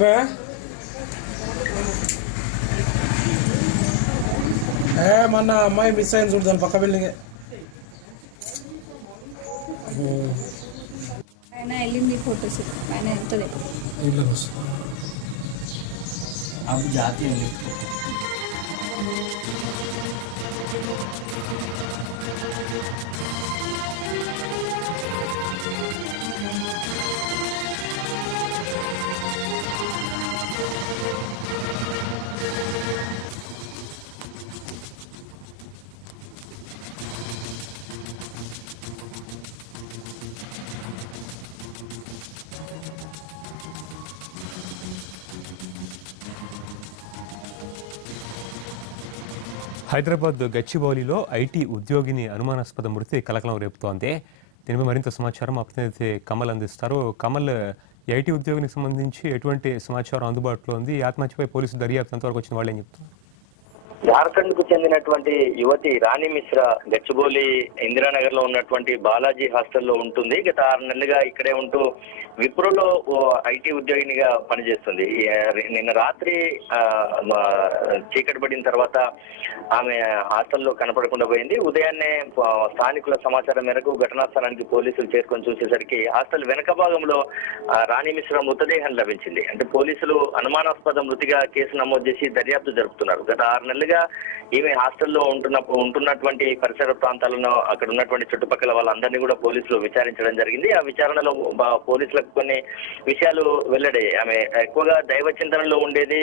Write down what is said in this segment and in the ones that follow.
చెప్పా మొన్న అమ్మాయి మిస్ అయింది చూడు దాని పక్క బిల్డింగే ఆయన వెళ్ళింది ఫోటోస్ ఆయన వెళ్తుంది अब जाती है హైదరాబాద్ గచ్చిబౌలిలో ఐటీ ఉద్యోగిని అనుమానాస్పద మృతి కలకలం రేపుతోంది. దీనిపై మరింత సమాచారం మా ప్రతినిధి కమల్ అందిస్తారు. కమల్, ఐటీ ఉద్యోగినికి సంబంధించి ఎటువంటి సమాచారం అందుబాటులో ఉంది? ఆత్మహత్యపై పోలీసు దర్యాప్తు ఎంతవరకు వచ్చిన వాళ్ళు ఏం చెప్తున్నారు? జార్ఖండ్ కు చెందినటువంటి యువతి రాణి మిశ్రా గచ్చిబౌలి ఇందిరానగర్ లో ఉన్నటువంటి బాలాజీ హాస్టల్లో ఉంటుంది. గత 6 నెలలుగా ఇక్కడే ఉంటూ విప్రోలో ఐటీ ఉద్యోగినిగా పనిచేస్తుంది. నిన్న రాత్రి చీకటి పడిన తర్వాత ఆమె హాస్టల్లో కనపడకుండా పోయింది. ఉదయాన్నే స్థానికుల సమాచారం మేరకు ఘటనా స్థలానికి పోలీసులు చేరుకొని చూసేసరికి హాస్టల్ వెనక భాగంలో రాణి మిశ్రా మృతదేహం లభించింది. అంటే పోలీసులు అనుమానాస్పద మృతిగా కేసు నమోదు చేసి దర్యాప్తు జరుపుతున్నారు. గత 6 నెలలుగా ఈమె హాస్టల్లో ఉంటున్నటువంటి పరిసర ప్రాంతాలను అక్కడ ఉన్నటువంటి చుట్టుపక్కల వాళ్ళందరినీ కూడా పోలీసులు విచారించడం జరిగింది. ఆ విచారణలో పోలీసులకు కొన్ని విషయాలు వెల్లడయ్యాయి. ఆమె ఎక్కువగా దైవ చింతనలో ఉండేది,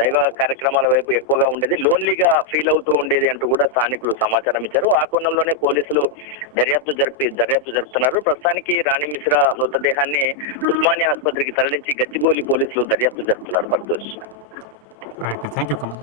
దైవ కార్యక్రమాల వైపు ఎక్కువగా ఉండేది, లోన్లీగా ఫీల్ అవుతూ ఉండేది అంటూ కూడా స్థానికులు సమాచారం ఇచ్చారు. ఆ కోణంలోనే పోలీసులు దర్యాప్తు జరుపుతున్నారు. ప్రస్తుతానికి రాణి మిశ్రా మృతదేహాన్ని ఉస్మానియా ఆసుపత్రికి తరలించి గచ్చిబౌలి పోలీసులు దర్యాప్తు జరుపుతున్నారు. Right, thank you Kamal.